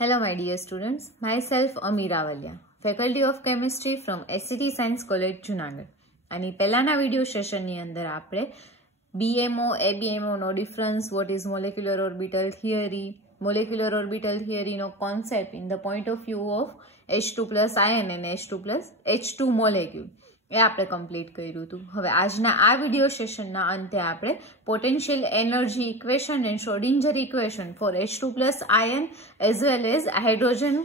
Hello my dear students, myself Ameera Walia, Faculty of Chemistry from SCT Science College, Junagadh. અને પહેલાના video સેશનની અંદર આપણે BMO, ABMO નો difference, what is molecular orbital theory, molecular orbital theory નો concept in the point of view of H2 plus ion and H2 plus H2 molecule એ આપણે complete કર્યું હતું. હવે આજના આ વિડિયો સેશનના અંતે આપણે potential energy equation and Schrodinger equation for H2 plus ion as well as hydrogen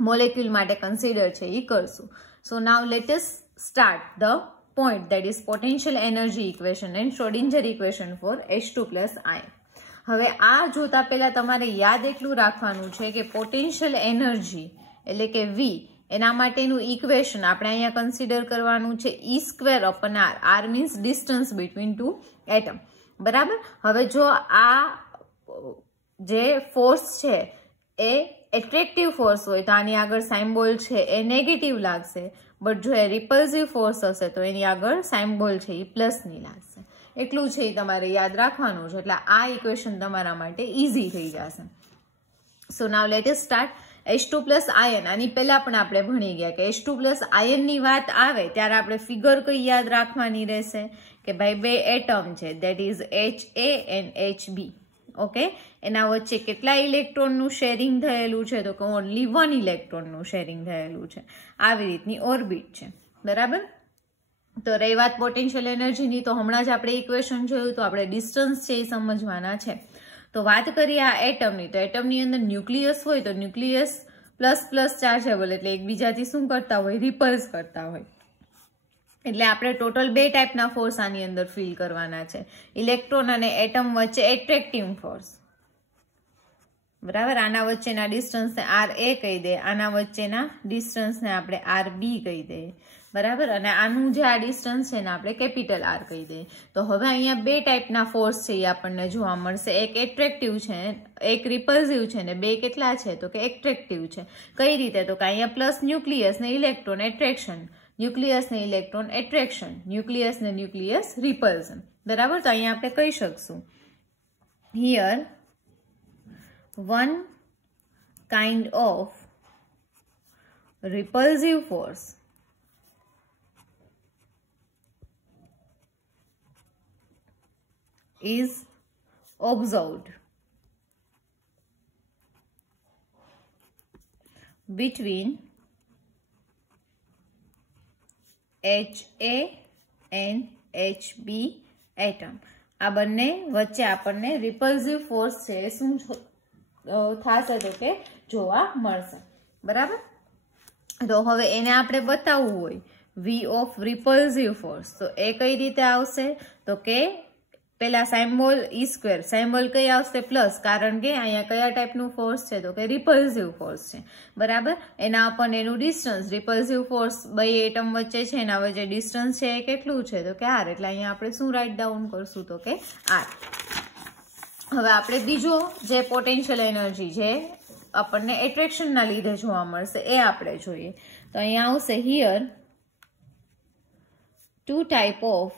molecule માટે કન્સિડર છે એ કરશું. So now let us start the point, that is potential energy equation and Schrodinger equation for H2 plus ion. હવે આ જોતા પહેલા તમારે યાદ એટલું રાખવાનું છે કે પોટેન્શિયલ એનર્જી એટલે કે V એના માટેનું ઇક્વેશન આપણે અહીંયા કન્સિડર કરવાનું છે E²/R. R means distance between two atom. બરાબર. હવે જો આ જે ફોર્સ છે એ એટ્રેક્ટિવ ફોર્સ હોય તો આની આગળ સાઇમ્બોલ છે એ નેગેટિવ લાગશે, બટ જો એ રિપલ્સિવ ફોર્સ હશે તો એની આગળ સાઇમ્બોલ છે એ પ્લસની લાગશે. એટલું છે એ તમારે યાદ રાખવાનું છે, એટલે આ ઇક્વેશન તમારા માટે ઇઝી થઈ જશે. So now let us start. H2 plus ion, આની પહેલા પણ આપણે ભણી ગયા કે H2 plus ion ની વાત આવે ત્યારે આપણે ફિગર કઈ યાદ રાખવાની રહેશે કે ભાઈ બે એટમ છે, that is HA and HB. Okay, એના વચ્ચે કેટલા ઇલેક્ટ્રોનનું શેરિંગ થયેલું છે તો કે ઓનલી 1 ઇલેક્ટ્રોનનું શેરિંગ થયેલું છે. આવી રીતની ઓર્બિટ છે. બરાબર. તો રહી વાત પોટેન્શિયલ એનર્જીની, તો હમણાં જ આપણે ઇક્વેશન જોયું તો આપણે ડિસ્ટન્સ છે એ સમજવાના છે. તો વાત કરીએ આ એટમની, તો એટમની અંદર ન્યુક્લિયસ હોય તો ન્યુક્લિયસ પ્લસ પ્લસ ચાર્જેબલ એટલે એકબીજાથી શું કરતા હોય, રિપલ્સ કરતા હોય. એટલે આપણે ટોટલ બે ટાઈપના ફોર્સ આની અંદર ફીલ કરવાના છે, ઇલેક્ટ્રોન અને એટમ વચ્ચે એટ્રેક્ટિવ ફોર્સ. બરાબર. આના વચ્ચેના ડિસ્ટન્સને RA કહી દે, આના વચ્ચેના ડિસ્ટન્સને આપણે RB કહી દઈએ. બરાબર. અને આનું જે આ ડિસ્ટન્સ છે ને આપણે કેપિટલ R કહી દઈએ. તો હવે અહીંયા બે ટાઈપના ફોર્સ છે એ આપણને જોવા મળશે. એક એટ્રેક્ટિવ છે, એક રિપલ્સિવ છે, ને બે કેટલા છે તો કે એટ્રેક્ટિવ છે. કઈ રીતે તો કે અહીંયા પ્લસ ન્યુક્લિયસ ને ઇલેક્ટ્રોન એટ્રેક્શન, ન્યુક્લિયસ ને ઇલેક્ટ્રોન એટ્રેક્શન, ન્યુક્લિયસ ને ન્યુક્લિયસ રિપલ્સન. બરાબર. તો અહીંયા આપણે કહી શકશું here one kind of repulsive force is observed between HA and HB atom. આ બંને વચ્ચે આપણને રિપલ્સિવ ફોર્સ છે શું થશે તો કે જોવા મળશે. બરાબર. તો હવે એને આપણે બતાવવું હોય V ઓફ રિપલ્સિવ ફોર્સ, તો એ કઈ રીતે આવશે તો કે પેલા સાઇમ્બોલ E², સાઇમ્બોલ કઈ આવશે પ્લસ, કારણ કે અહીંયા કયા ટાઈપનું ફોર્સ છે તો કે રિપલ્સિવ ફોર્સ છે. બરાબર. એના અપન એનું ડિસ્ટન્સ, રિપલ્સિવ ફોર્સ બે એટમ વચ્ચે છે એના વચ્ચે ડિસ્ટન્સ છે એ કેટલું છે તો કે R. એટલે અહીંયા આપણે શું રાઇટ ડાઉન કરશું તો કે R. હવે આપણે બીજો જે પોટેન્શિયલ એનર્જી છે આપણને એટ્રેક્શનના લીધે જોવા મળશે એ આપણે જોઈએ. તો અહીંયા આવશે here two type of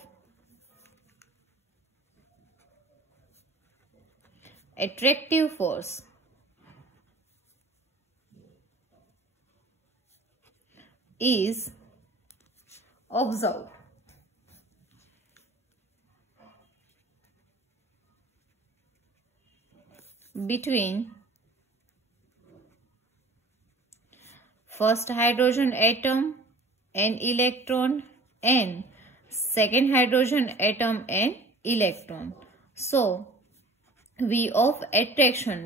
attractive force is observed between first hydrogen atom and electron and second hydrogen atom and electron. So V of attraction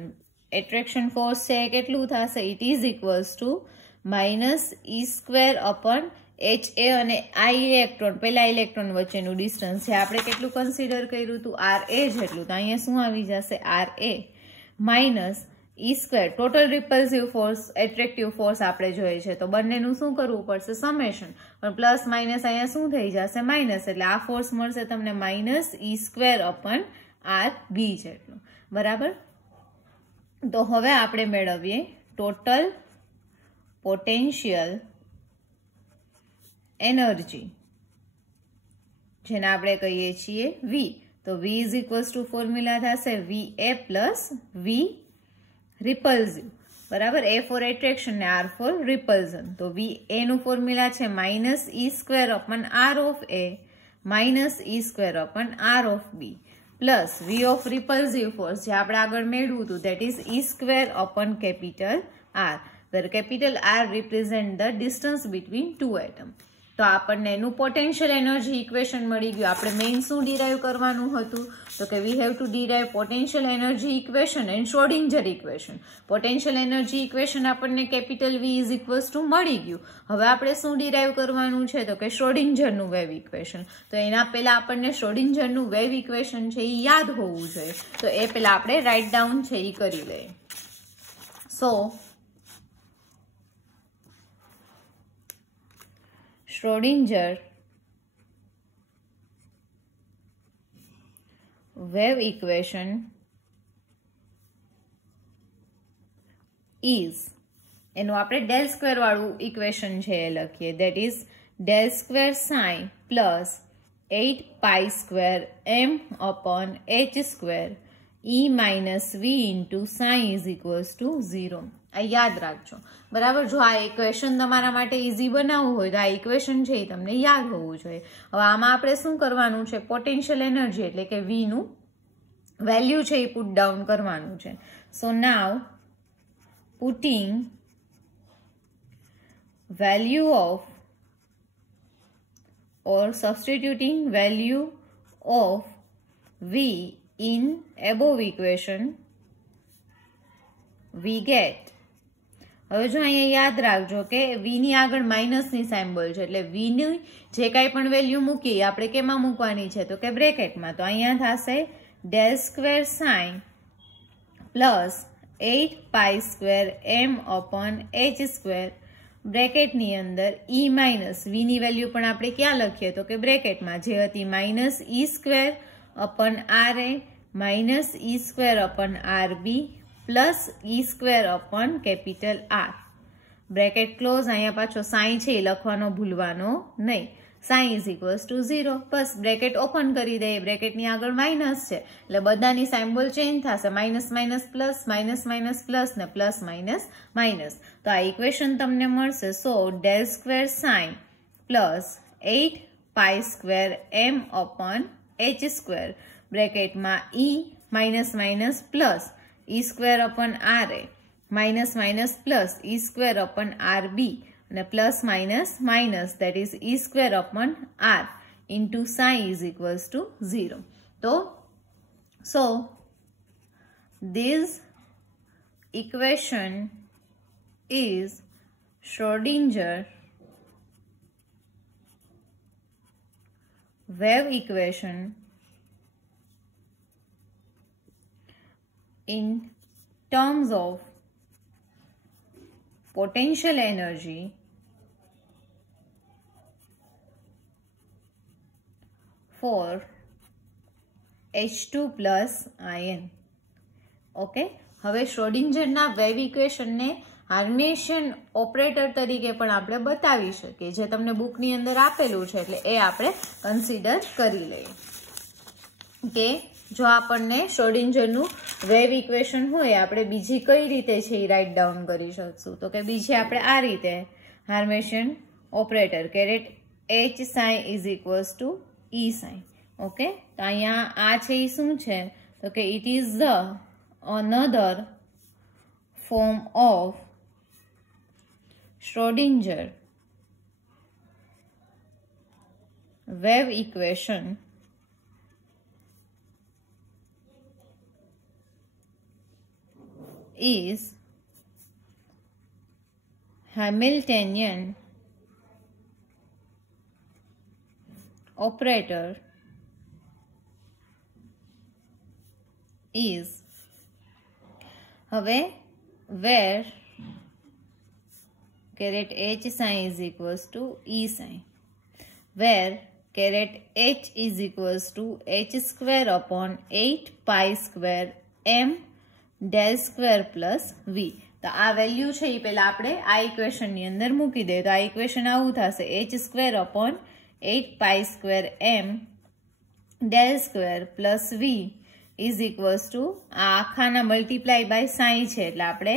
force છે કેટલું થશે, it is equals to -E² HA અને આ electron, પેલા electron વચ્ચેનું distance છે આપણે કેટલું કન્સિડર કર્યું હતું RA જેટલું, તો અહીંયા શું આવી જશે RA minus E². Total repulsive force, attractive force આપણે જોઈએ છે તો બંનેનું શું કરવું પડશે, સમેશન. પણ પ્લસ માઇનસ અહીંયા શું થઈ જશે માઇનસ, એટલે આ ફોર્સ મળશે તમને -E²/RB જેટલું. બરાબર. તો હવે આપણે મેળવીએ ટોટલ પોટેન્શિયલ એનર્જી, જેને આપણે કહીએ છીએ V. તો V is equals to formula થશે VA પ્લસ V repulsive. બરાબર. A ફોર એટ્રેક્શન ને R ફોર રિપલ્ઝન. તો A નું ફોર્મ્યુલા છે -E² R of A minus E² R of B plus V of repulsive force જે આપણે આગળ મેળવ્યું હતું that is E² capital R where capital R represent the distance between two atoms. તો આપણને એનું પોટેન્શિયલ એનર્જી ઇક્વેશન મળી ગયું. આપણે મેઇન શું ડિરાઈવ કરવાનું હતું તો કે we have to derive potential energy equation and Schrodinger equation. Potential energy equation આપણને capital V is equals to મળી ગયું. હવે આપણે શું ડિરાઈવ કરવાનું છે તો કે શ્રોડિંજરનું વેવ ઇક્વેશન. તો એના પહેલા આપણને શ્રોડિંજરનું વેવ ઇક્વેશન છે એ યાદ હોવું જોઈએ. તો એ પહેલા આપણે રાઇટ ડાઉન છે એ કરી લઈએ. સો Schrodinger wave equation is એનું આપણે ડેલ સ્ક્વેર વાળું ઇક્વેશન છે એ લખીએ that is del square sin plus 8 pi square m upon h square e minus v into sin is equals to 0. આ યાદ રાખજો. બરાબર. જો આ ઇક્વેશન તમારા માટે ઇઝી બનાવવું હોય તો આ ઇક્વેશન છે એ તમને યાદ હોવું જોઈએ. હવે આમાં આપણે શું કરવાનું છે પોટેન્શિયલ એનર્જી એટલે કે V નું વેલ્યુ છે એ પુટ ડાઉન કરવાનું છે. So now putting value of or substituting value of V in above equation we get. હવે જો અહીંયા યાદ રાખજો કે V ની આગળ માઇનસની સાઇમ્બોલ છે એટલે V ની જે કાંઈ પણ વેલ્યુ મૂકીએ આપણે કેમાં મૂકવાની છે તો કે બ્રેકેટમાં. તો અહીંયા થશે del square sin plus 8 pi square m upon h square બ્રેકેટની અંદર E માઇનસ V ની વેલ્યુ પણ આપણે ક્યાં લખીએ તો કે બ્રેકેટમાં જે હતી -E² upon RA minus E² upon RB plus E² upon capital R. Bracket close. અહીંયા પાછો સાઇન છે એ લખવાનો ભૂલવાનો નહીં. Sign is equals to 0. બસ બ્રેકેટ ઓપન કરી દઈએ. બ્રેકેટની આગળ માઇનસ છે એટલે બધાની સાઇમ્બોલ ચેન્જ થશે. Minus minus plus minus minus plus ને પ્લસ માઇનસ માઇનસ. તો આ ઇક્વેશન તમને મળશે. So del square sign plus 8 pi square m upon h square બ્રેકેટમાં E minus minus plus E² upon RA minus minus plus E² upon RB અને plus minus minus that is E² upon R into sin is equals to 0. So this equation is Schrodinger wave equation in terms of potential energy for H2 plus ion. Okay. હવે શ્રોડિંજરના wave ઇક્વેશનને હાર્મિશિયન operator તરીકે પણ આપણે બતાવી શકીએ જે તમને બુકની અંદર આપેલું છે એટલે એ આપણે કન્સિડર કરી લઈએ કે જો આપણને શ્રોડિંજરનું વેવ ઇક્વેશન હોય આપણે બીજી કઈ રીતે છે એ રાઇટ ડાઉન કરી શકશું તો કે બીજી આપણે આ રીતે Hermitian operator caret H sin is equals to E sin. Okay. તો અહીંયા આ છે એ શું છે તો કે it is the another form of Schrodinger wave equation is Hamiltonian operator is હવે where caret H sin is equals to E sin where caret H is equals to H square upon 8 pi square M del square plus V. તો આ value છે એ પહેલા આપણે આ ઇક્વેશનની અંદર મૂકી દઈએ તો આ ઇક્વેશન આવું થશે H square upon 8 pi square M del square plus V is equals to આ આખાના મલ્ટીપ્લાય બાય સાઈ છે એટલે આપણે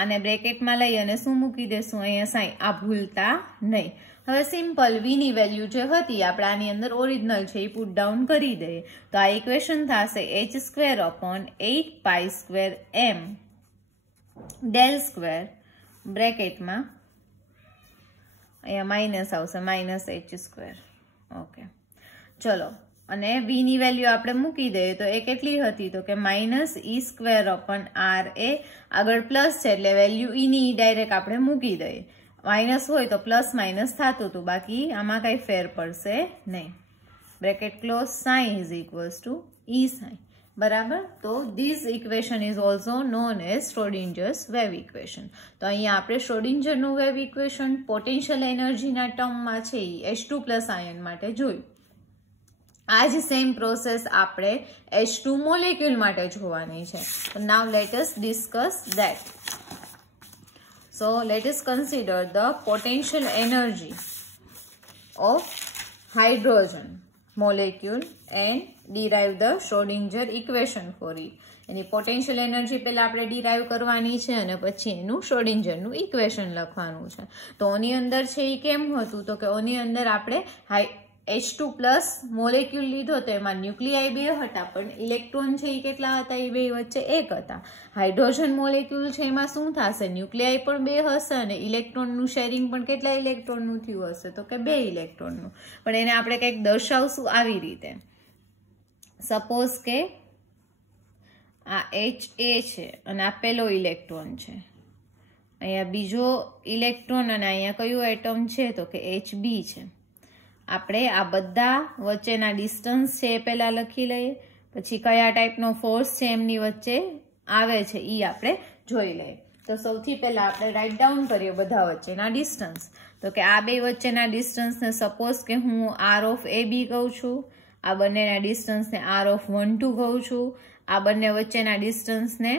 આને બ્રેકેટમાં લઈ અને શું મૂકી દેશું અહીંયા સાઈ, આ ભૂલતા નહીં. હવે સિમ્પલ v ની વેલ્યુ જે હતી આપણે આની અંદર ઓરિજિનલ છે એ પુટ ડાઉન કરી દઈએ તો આ ઇક્વેશન થશે h²/8π² m del સ્ક્વેર બ્રેકેટમાં અહીંયા માઇનસ આવશે -h². ઓકે, ચલો, અને v ની વેલ્યુ આપણે મૂકી દઈએ તો એ કેટલી હતી તો કે -e²/r એ આગળ પ્લસ છે એટલે વેલ્યુ e ની ડાયરેક્ટ આપણે મૂકી દઈએ. માઇનસ હોય તો પ્લસ માઇનસ થતું હતું, બાકી આમાં કઈ ફેર પડશે નહીં. Bracket close, psi is equals to e psi. બરાબર, તો this equation is also known as Schrodinger's wave equation. તો અહીંયા આપણે શ્રોડિંજરનું વેવ ઇક્વેશન પોટેન્શિયલ એનર્જીના ટર્મમાં છે એ H2+ આયન માટે જોયું. આ જ સેમ પ્રોસેસ આપણે H2 મોલેક્યુલ માટે જોવાની છે. Now let us discuss that. So let us consider the potential energy of hydrogen molecule and derive the Schrodinger equation for it. Any potential energy પહેલા આપણે ડિરાઈવ કરવાની છે અને પછી એનું શ્રોડિંજરનું ઇક્વેશન લખવાનું છે. તો ઓની અંદર છે એ કેમ હતું તો કે ઓની અંદર આપણે H2+ મોલેક્યુલ લીધો તો એમાં ન્યુક્લિયાઈ 2 હતા પણ ઇલેક્ટ્રોન છે એ કેટલા હતા એ બે વચ્ચે 1 હતા. હાઇડ્રોજન મોલેક્યુલ છે એમાં શું થશે ન્યુક્લિયાઈ પણ 2 હશે અને ઇલેક્ટ્રોનનું શેરિંગ પણ કેટલા ઇલેક્ટ્રોનનું થયું હશે તો કે 2 ઇલેક્ટ્રોનનું. પણ એને આપણે કંઈક દર્શાવશું આવી રીતે. સપોઝ કે આ HA છે અને આ પહેલો ઇલેક્ટ્રોન છે, અહીંયા બીજો ઇલેક્ટ્રોન અને અહીંયા કયું એટમ છે તો કે HB છે. આપણે આ બધા વચ્ચેના ડિસ્ટન્સ છે એ પહેલા લખી લઈએ, પછી કયા ટાઈપનો ફોર્સ છે એમની વચ્ચે આવે છે એ આપણે જોઈ લઈએ. તો સૌથી પહેલા આપણે રાઇટ ડાઉન કરીએ બધા વચ્ચેના ડિસ્ટન્સ. તો કે આ બે વચ્ચેના ડિસ્ટન્સને સપોઝ કે હું R(AB) કહું છું, આ બંનેના ડિસ્ટન્સને R(1,2) કહું છું, આ બંને વચ્ચેના ડિસ્ટન્સને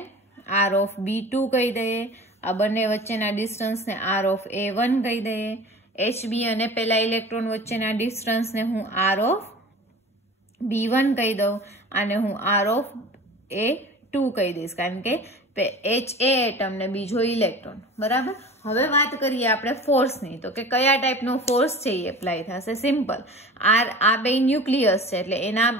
R(B2) કહી દઈએ, આ બંને વચ્ચેના ડિસ્ટન્સને R(A1) કહી દઈએ. HB અને પહેલા ઇલેક્ટ્રોન વચ્ચેના ડિસ્ટન્સને હું R(B1) કહી દઉં, આને હું R(A2) કહી દઈશ કારણ કે HA એટમ ને બીજો ઇલેક્ટ્રોન. બરાબર, હવે વાત કરીએ આપણે ફોર્સની. તો કે કયા ટાઈપનો ફોર્સ છે એ એપ્લાય થશે. સિમ્પલ, આ બે ન્યુક્લિયસ છે એટલે એના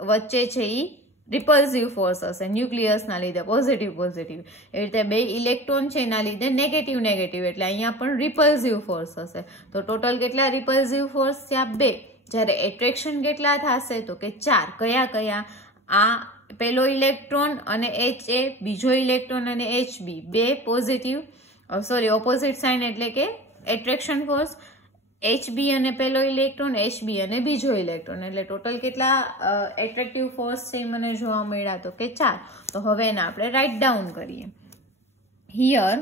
વચ્ચે છે એ રિપલ્સિવ ફોર્સ હશે ન્યુક્લિયસના લીધે, પોઝિટિવ પોઝિટિવ. એવી રીતે બે ઇલેક્ટ્રોન છે એના લીધે નેગેટિવ નેગેટિવ એટલે અહીંયા પણ રિપલ્સિવ ફોર્સ હશે. તો ટોટલ કેટલા રિપલ્સિવ ફોર્સ થયા 2. જ્યારે એટ્રેક્શન કેટલા થશે તો કે 4. કયા કયા? આ પહેલો ઇલેક્ટ્રોન અને HA, બીજો ઇલેક્ટ્રોન અને HB, બે પોઝિટિવ ઓપોઝિટ સાઇન એટલે કે એટ્રેક્શન ફોર્સ. HB અને પહેલો ઇલેક્ટ્રોન, HB અને બીજો ઇલેક્ટ્રોન એટલે ટોટલ કેટલા એટ્રેક્ટિવ ફોર્સ છે મને જોવા મળ્યા તો કે 4. તો હવે એને આપણે રાઇટ ડાઉન કરીએ. Here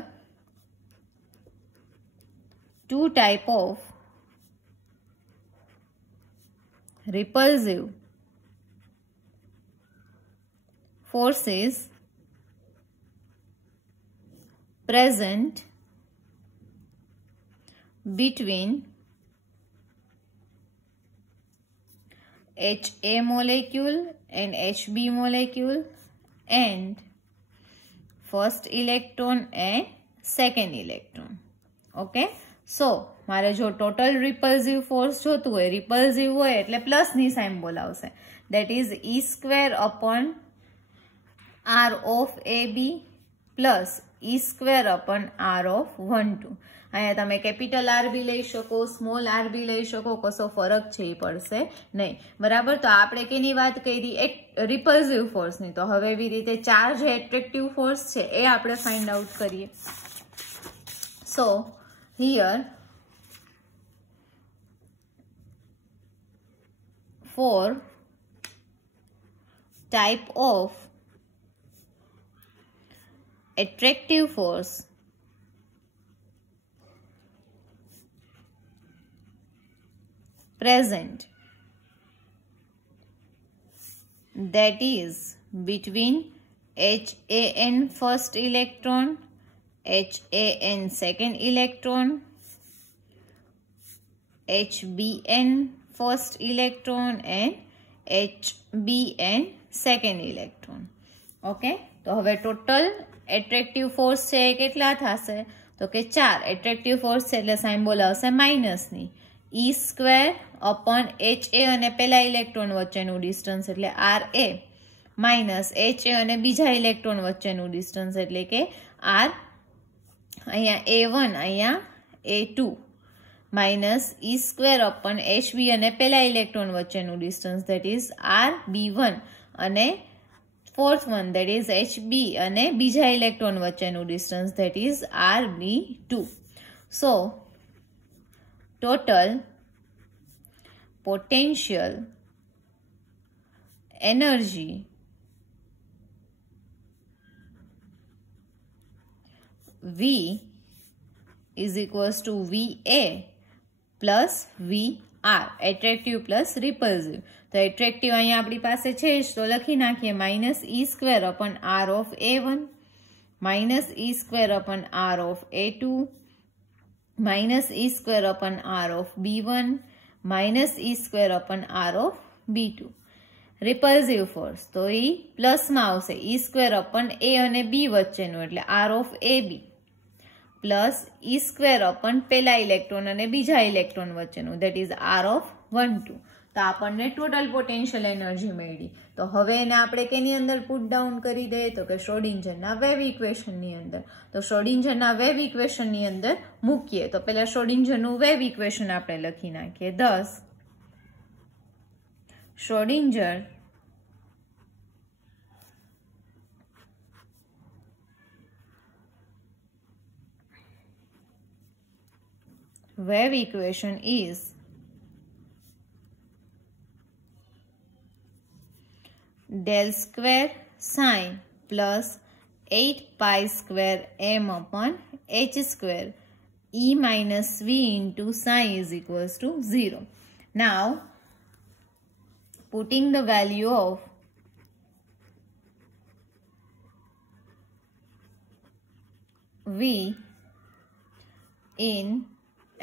2 type of repulsive forces present between HA molecule and HB molecule and first electron and second electron. Okay, so મારે જો ટોટલ રિપલ્સિવ ફોર્સ જોતું હોય, રિપલ્સિવ હોય એટલે પ્લસની સાઇન બોલાવશે. That is E²/R(AB) plus E²/R(1,2). અહીંયા તમે કેપિટલ આર બી લઈ શકો, સ્મોલ આર બી લઈ શકો, કશો ફરક છે એ પડશે નહીં. બરાબર, તો આપણે કેની વાત કરી? રિપલ્સિવ ફોર્સની. તો હવે એવી રીતે 4 જે એટ્રેક્ટિવ ફોર્સ છે એ આપણે ફાઇન્ડ આઉટ કરીએ. સો here 4 type of attractive force present, that is between HAN first electron, HAN second electron, HBN first electron and HBN second electron. Okay, તો હવે ટોટલ એટ્રેક્ટિવ ફોર્સ છે એ કેટલા થશે તો કે 4. એટ્રેક્ટિવ ફોર્સ છે એટલે સાઇમ્બોલ આવશે માઇનસની. ઈ સ્ક્વેર અપોન HA અને પેલા ઇલેક્ટ્રોન વચ્ચેનું ડિસ્ટન્સ એટલે RA માઇનસ HA અને બીજા ઇલેક્ટ્રોન વચ્ચેનું ડિસ્ટન્સ એટલે કે R અહીંયા A1 અહીંયા A2 minus E square upon HB અને પેલા ઇલેક્ટ્રોન વચ્ચેનું ડિસ્ટન્સ ધેટ ઇઝ RB1 અને fourth one that is HB અને બીજા ઇલેક્ટ્રોન વચ્ચેનું distance that is RB2. So total potential energy V is equals to VA plus VR, attractive plus repulsive. તો attractive અહીંયા આપણી પાસે છે જ તો લખી નાખીએ minus E square upon R of A1 minus E square upon R of A2 minus E square upon R of B1 minus E square upon R of B2. Repulsive force તો એ પ્લસમાં આવશે ઈ સ્ક્વેર અપન A અને B વચ્ચેનું એટલે R of AB plus E square upon પેલા electron અને બીજા ઇલેક્ટ્રોન વચ્ચેનું ધેટ ઇઝ R ઓફ 1 2. તો આપણને ટોટલ પોટેન્શિયલ એનર્જી મળી. તો હવે એને આપણે કેની અંદર પુટ ડાઉન કરી દઈએ તો કે શ્રોડિંજરના વેવ ઇક્વેશનની અંદર. તો શ્રોડિંજરના વેવ ઇક્વેશનની અંદર મૂકીએ તો પહેલા શ્રોડિંજરનું વેવ ઇક્વેશન આપણે લખી નાખીએ. thus Schrodinger wave equation is del square sine plus 8 pi square m upon h square e minus v into sine is equals to 0. Now putting the value of v in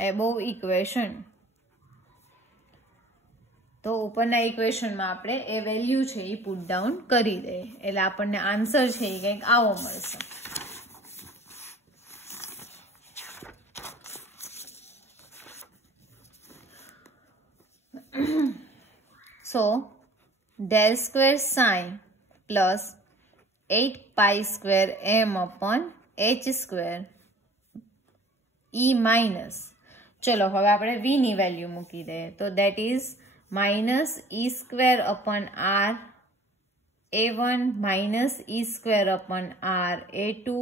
above equation તો ઉપરના ઇક્વેશનમાં આપણે એ value છે એ put down કરી દઈએ એટલે આપણને answer છે એ કંઈક આવો મળશે. So del square sine plus 8 pi square m upon h square e minus ચલો હવે આપણે v ની વેલ્યુ મૂકી દઈએ તો that is minus e square upon r a1 minus e square upon r a2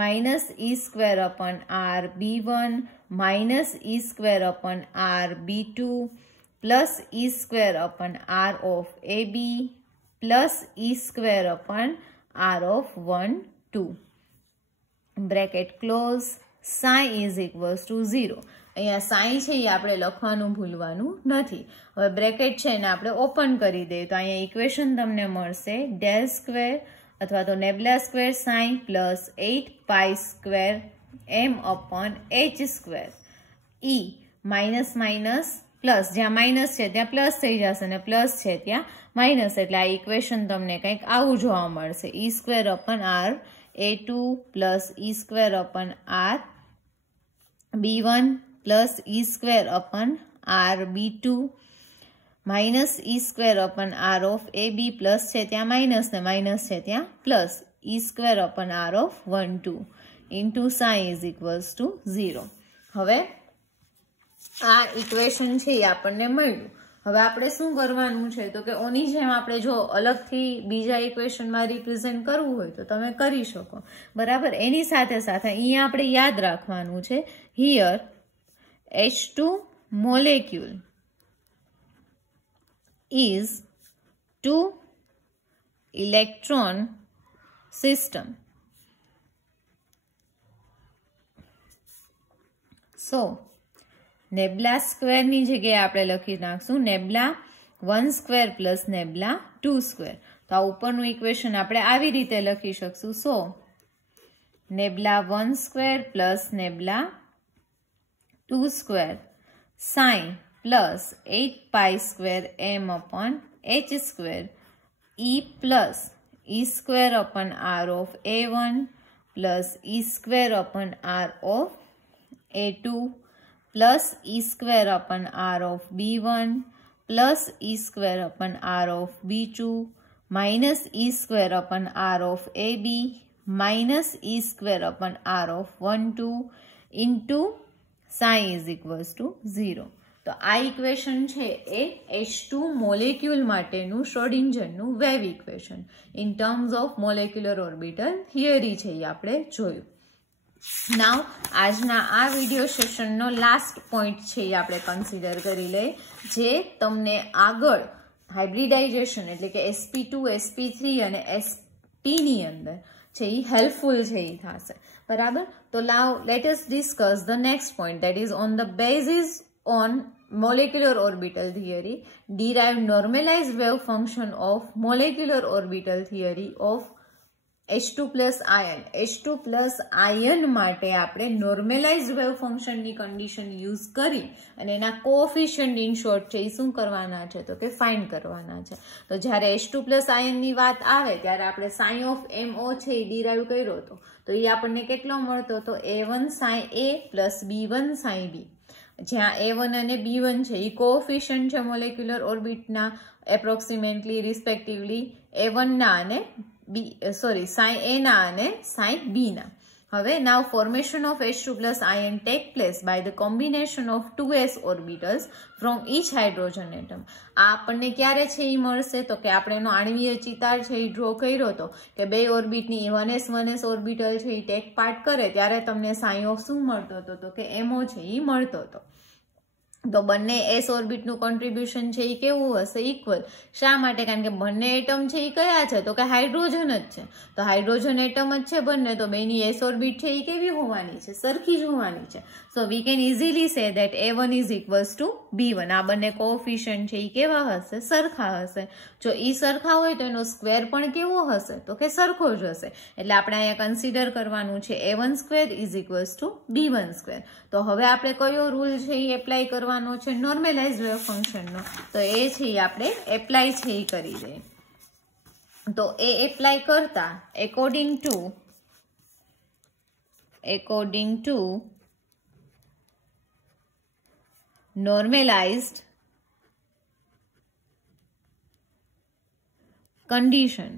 minus e square upon r b1 minus e square upon r b2 plus e square upon r of ab plus e square upon r of 1 2 bracket close psi is equals to 0. અહીંયા સાઈ છે એ આપણે લખવાનું ભૂલવાનું નથી. હવે bracket છે એને આપણે ઓપન કરી દઈએ તો અહીંયા ઇક્વેશન તમને મળશે ડેલ સ્ક્વેર અથવા તો nabla square psi plus 8 pi square M upon H square E minus minus plus જ્યાં માઇનસ છે ત્યાં પ્લસ થઈ જશે અને પ્લસ છે ત્યાં માઇનસ એટલે આ ઇક્વેશન તમને કંઈક આવું જોવા મળશે E square upon R a2 plus E square upon R b1 plus e square upon r b2 minus e square upon r of ab plus છે ત્યાં minus ને minus છે ત્યાં plus e square upon r of 1 2 into psi is equals to 0. હવે આ equation છે એ આપણને મળ્યું. હવે આપણે શું કરવાનું છે તો કે ઓની જેમ આપણે જો અલગથી બીજા ઇક્વેશનમાં રિપ્રેઝેન્ટ કરવું હોય તો તમે કરી શકો બરાબર. એની સાથે સાથે અહીંયા આપણે યાદ રાખવાનું છે here H2 molecule is 2 electron system. So nebula square ની જગ્યાએ આપણે લખી નાખશું nebula 1 square plus nebula 2 square. તો આ ઉપરનું ઇક્વેશન આપણે આવી રીતે લખી શકશું. So nebula 1 square plus nebula 2 square sine plus 8 pi square m upon h square e plus e square upon r of a1 plus e square upon r of a2 plus e square upon r of b1 plus e square upon r of b2 minus e square upon r of ab minus e square upon r of 1 2 into psi is equals to 0. તો આ equation છે એ H2 molecule માટેનું શ્રોડિંજરનું wave equation in terms of molecular orbital theory છે એ આપણે જોયું. નાવ આજના આ વિડીયો સેશનનો લાસ્ટ પોઈન્ટ છે એ આપણે કન્સિડર કરી લઈએ, જે તમને આગળ હાઇબ્રિડાઇઝેશન એટલે કે sp2 sp3 અને sp ની અંદર છે એ હેલ્પફુલ છે એ થશે. બરાબર. તો નાવ late us discuss the next point, that is on the basis on molecular orbital theory, derive normalized wave function of molecular orbital theory of H2 plus ion. H2 plus ion માટે આપણે normalized wave function ની condition use કરી અને એના coefficient in short છે એ શું કરવાના છે તો કે find કરવાના છે. તો જ્યારે H2 plus ion ની વાત આવે ત્યારે આપણે psi of MO છે એ derive કર્યો હતો, તો એ આપણને કેટલો મળતો હતો A1 psi A plus B1 psi B, જ્યાં A1 અને B1 છે એ કોએફિશિયન્ટ છે મોલેક્યુલર ઓર્બિટના એપ્રોક્સિમેટલી રિસ્પેક્ટિવલી A1 ના અને psi A ના અને psi B ના. હવે now formation of H2 plus ion take place by the combination of 2s orbitals from each hydrogen atom. આ આપણને ક્યારે છે એ મળશે તો કે આપણે એનો આણ્વીય ચિતાર છે એ ડ્રો કર્યો હતો કે બે ઓર્બિટની 1s ઓર્બિટલ છે એ ટેક પાર્ટ કરે ત્યારે તમને સાઈ ઓફ શું મળતો હતો તો કે MO છે એ મળતો હતો. તો બંને એસ ઓર્બિટનું કોન્ટ્રીબ્યુશન છે એ કેવું હશે ઇક્વલ. શા માટે? કારણ કે બંને એટમ છે એ કયા છે તો કે હાઇડ્રોજન જ છે. તો હાઇડ્રોજન એટમ જ છે બંને, તો બેની એસ ઓર્બિટ છે એ કેવી હોવાની છે? સરખી જ હોવાની છે. So we can easily say that A1 is equals to B1. આ બંને કોએફિશિયન્ટ છે એ કેવા હશે? સરખા હશે. જો એ સરખા હોય તો એનો સ્ક્વેર પણ કેવો હશે તો કે સરખો જ હશે. એટલે આપણે અહીંયા કન્સિડર કરવાનું છે A1 square is equals to B1 square. તો હવે આપણે કયો રૂલ છે એ એપ્લાય કરવાનો છે? નોર્મલાઇઝ વેવ ફંક્શનનો. તો એ છે એ આપણે એપ્લાય છે એ કરી દઈએ. તો એ એપ્લાય કરતા એકોર્ડિંગ ટુ normalized condition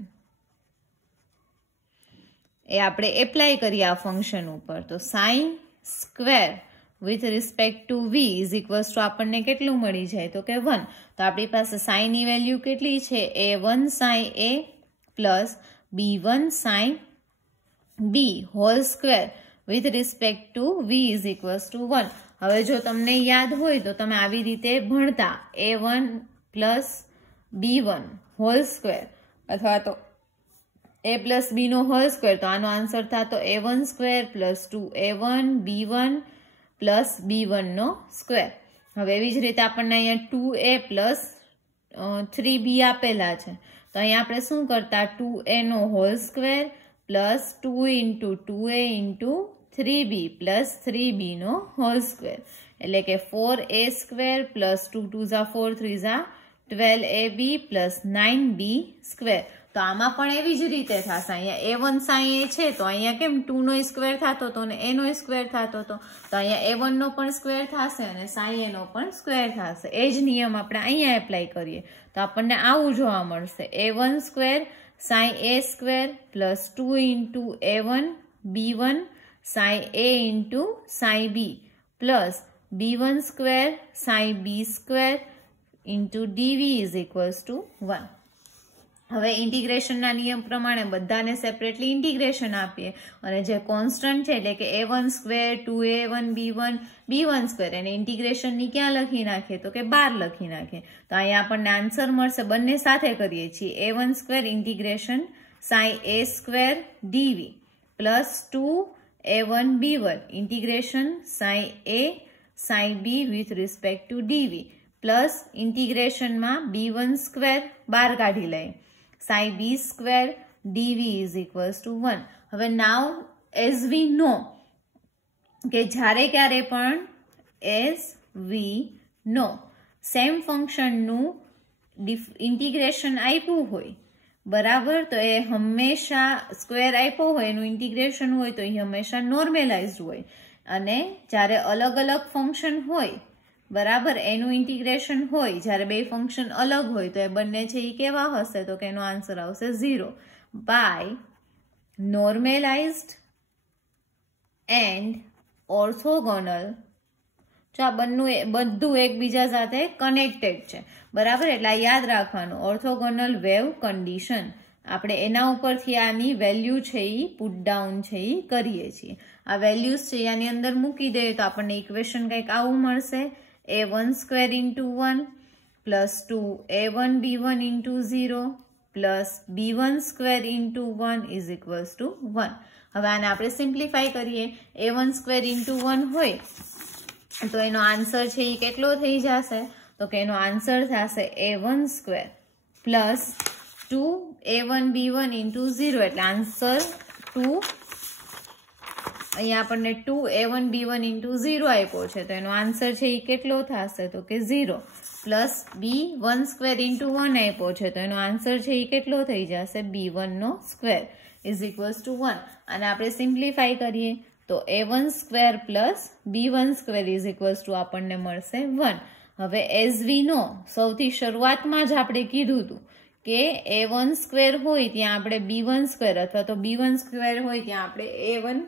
એ આપણે એપ્લાય કરીએ આ ફંક્શન ઉપર. તો sine square with respect two v is equals to આપણને કેટલું મળી જાય તો કે 1. તો આપણી પાસે સાઈ ની વેલ્યુ કેટલી છે? A1 sin A plus B1 sin B whole square with respect two v is equals to 1. હવે જો તમને યાદ હોય તો તમે આવી રીતે ભણતા A1 plus B1 whole square અથવા તો A પ્લસ B નો હોલ સ્ક્વેર, તો આનો આન્સર થતો A1 square plus 2A1 B1 plus B1 નો સ્ક્વેર. હવે એવી જ રીતે આપણને અહીંયા 2A પ્લસ 3B આપેલા છે, તો અહીંયા આપણે શું કરતા 2A નો whole square plus 2 into 2A into 3B plus 3B નો હોલ સ્ક્વેર, એટલે કે 4A સ્ક્વેર પ્લસ 2 2 ઝા 4 3 ઝા 12AB પ્લસ 9B સ્ક્વેર. તો આમાં પણ એવી જ રીતે થશે. અહીંયા A1 sin A છે તો અહીંયા કેમ 2 નો સ્ક્વેર થતો હતો અને A નો સ્ક્વેર થતો હતો, તો અહીંયા A1 નો પણ સ્ક્વેર થશે અને sin A નો પણ સ્ક્વેર થશે. એ જ નિયમ આપણે અહીંયા એપ્લાય કરીએ તો આપણને આવું જોવા મળશે. A1 square sin A square plus 2 into A1 B1 sin A into sin B plus B1 square sin B square into DV is equals to 1. હવે ઇન્ટિગ્રેશનના નિયમ પ્રમાણે બધાને સેપરેટલી ઇન્ટિગ્રેશન આપીએ અને જે કોન્સ્ટન્ટ છે એટલે કે A1 square 2A1 B1 B1 square એને ઇન્ટિગ્રેશનની ક્યાં લખી નાખીએ તો કે 12 લખી નાખીએ. તો અહીંયા આપણને આન્સર મળશે. બંને સાથે કરીએ છીએ. A1 square integration sin A square DV plus 2A1 B1 integration sin A sin B with respect to DV plus ઇન્ટિગ્રેશનમાં B1 સ્ક્વેર બહાર કાઢી લઈએ sin B square dV is equals to 1. હવે now as we know કે જ્યારે ક્યારે પણ as we know same ફંક્શનનું ઇન્ટિગ્રેશન આપ્યું હોય બરાબર. તો એ હંમેશા સ્ક્વેર આપ્યો હોય એનું ઇન્ટિગ્રેશન હોય તો એ હંમેશા નોર્મેલાઇઝડ હોય, અને જ્યારે અલગ અલગ ફંક્શન હોય બરાબર એનું ઇન્ટિગ્રેશન હોય, જ્યારે બે ફંક્શન અલગ હોય તો એ બંને છે એ કેવા હશે, તો કે એનો આન્સર આવશે 0 બાય નોર્મેલાઇઝડ એન્ડ ઓર્થોગોનલ. જો આ બધું એકબીજા સાથે કનેક્ટેડ છે બરાબર, એટલે આ યાદ રાખવાનું. ઓર્થોગોનલ વેવ કન્ડિશન આપણે એના ઉપરથી આની વેલ્યુ છે એ પુટ ડાઉન છે એ કરીએ છીએ. આ વેલ્યુઝ છે આની અંદર મૂકી દઈએ તો આપણને ઇક્વેશન કંઈક આવું મળશે, a1 square into 1 plus 2a1 b1 into 0 plus b1 square into 1 is equals to 1. હવે આને આપણે સિમ્પ્લિફાય કરીએ. a1 સ્ક્વેર ઇન્ટુ 1 હોય તો એનો આન્સર છે એ કેટલો થઈ જશે, તો કે એનો આન્સર થશે a1 square plus 2a1 b1 into 0, એટલે આન્સર 2, અહીંયા આપણને 2a1 b1 ઇન્ટુ 0 આપ્યો છે તો એનો આન્સર છે એ કેટલો થશે, તો કે 0 પ્લસ b1 સ્ક્વેર ઇન્ટુ 1 આપ્યો છે તો એનો આન્સર છે એ કેટલો થઈ જશે, b1 નો સ્ક્વેર ઇઝ ઇક્વલ્સ ટુ 1. અને આપણે સિમ્પ્લિફાઈ કરીએ તો a1 square plus b1 square is equals to આપણને મળશે 1. હવે એઝ વી નો સૌથી શરૂઆતમાં જ આપણે કીધું હતું કે a1 સ્ક્વેર હોય ત્યાં આપણે b1 સ્ક્વેર અથવા તો b1 સ્ક્વેર હોય ત્યાં આપણે a1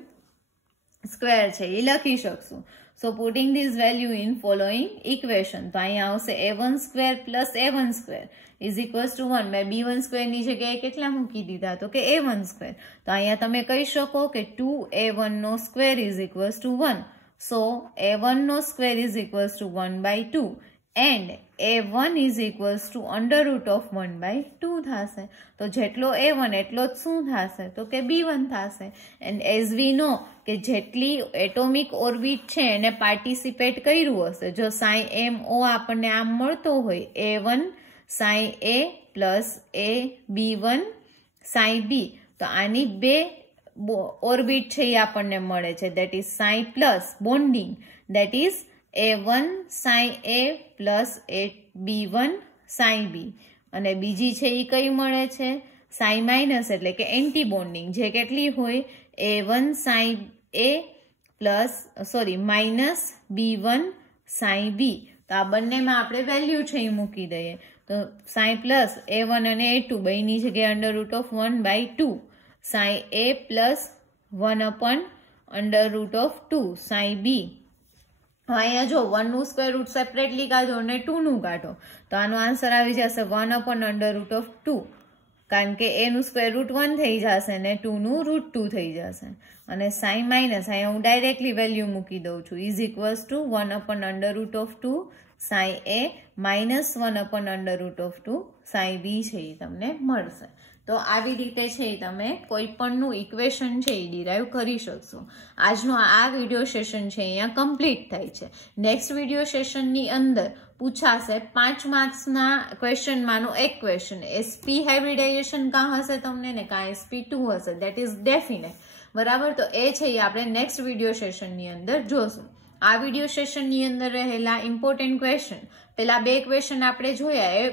સ્ક્વેર છે એ લખી શકશું. So putting this value in following equation, તો અહીંયા આવશે a1 square plus a1 square is equals to 1. મેં b1 સ્ક્વેરની જગ્યાએ કેટલા મૂકી દીધા, તો કે a1 સ્ક્વેર. તો અહીંયા તમે કહી શકો કે 2a1 નો square is equals to 1. So a1 નો square is equals to 1/2 and a1 is equals to under root of 1/2 થશે. તો જેટલો a1 એટલો જ શું થશે, તો કે b1 થશે. એન્ડ એઝ વી નો કે જેટલી એટોમિક ઓર્બિટ છે એને પાર્ટિસિપેટ કર્યું હશે, જો સાઈ એમ ઓ આપણને આમ મળતો હોય a1 psi A plus a b1 psi B, તો આની બે ઓર્બિટ છે એ આપણને મળે છે, that is psi plus bonding, that is a1 psi A plus a b1 psi B. અને બીજી છે એ કઈ મળે છે, સાઈ માઇનસ એટલે કે એન્ટી બોન્ડિંગ, જે કેટલી હોય a1 psi A plus minus b1 psi B. તો આ બંનેમાં આપણે વેલ્યુ છે એ મૂકી દઈએ તો સાઈ પ્લસ a1 અને a2 બેની જગ્યાએ under root of 1/2 psi A plus 1 under root of 2 psi B. અહીંયા જો 1 નું સ્ક્વેર રૂટ સેપરેટલી કાઢો અને 2 નું કાઢો તો આનો આન્સર આવી જશે 1 અંડર રૂટ ઓફ 2, કારણ કે a નું સ્ક્વેર રૂટ 1 થઈ જશે ને 2 નું રૂટ 2 થઈ જશે. અને સાઈ માઇનસ અહીંયા હું ડાયરેક્ટલી વેલ્યુ મૂકી દઉં છું is equals to 1 under root of 2 psi A minus 1 under root of 2 psi B છે એ તમને મળશે. તો આવી રીતે છે તમે કોઈ પણનું ઇક્વેશન છે એ ડિરાઈવ કરી શકશો. આજનો આ વિડીયો સેશન છે અહીંયા કમ્પ્લીટ થાય છે. નેક્સ્ટ વિડીયો સેશનની અંદર પૂછાશે 5 માર્ક્સના ક્વેશ્ચનમાંનો એક ક્વેશ્ચન, એસપી હાઇબ્રિડાઇઝેશન કાં હશે તમને ને કાં SP2 હશે, દેટ ઇઝ ડેફિનેટ. બરાબર, તો એ છે એ આપણે નેક્સ્ટ વિડીયો સેશનની અંદર જોશું. આ વિડીયો સેશનની અંદર રહેલા ઇમ્પોર્ટન્ટ ક્વેશ્ચન, પેલા બે ક્વેશ્ચન આપણે જોયા એ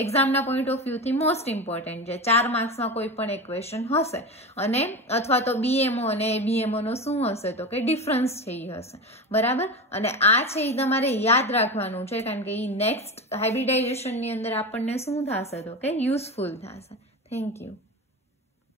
એક્ઝામના પોઈન્ટ ઓફ વ્યૂથી મોસ્ટ ઇમ્પોર્ટન્ટ છે. 4 માર્ક્સમાં કોઈ પણ એક ક્વેશ્ચન હશે, અને અથવા તો બીએમઓ અને એબીએમઓ નો શું હશે, તો કે ડિફરન્સ છે એ હશે. બરાબર, અને આ છે એ તમારે યાદ રાખવાનું છે, કારણ કે એ નેક્સ્ટ હાઇબ્રિડાઇઝેશનની અંદર આપણને શું થશે, તો કે યુઝફુલ થશે. Thank you.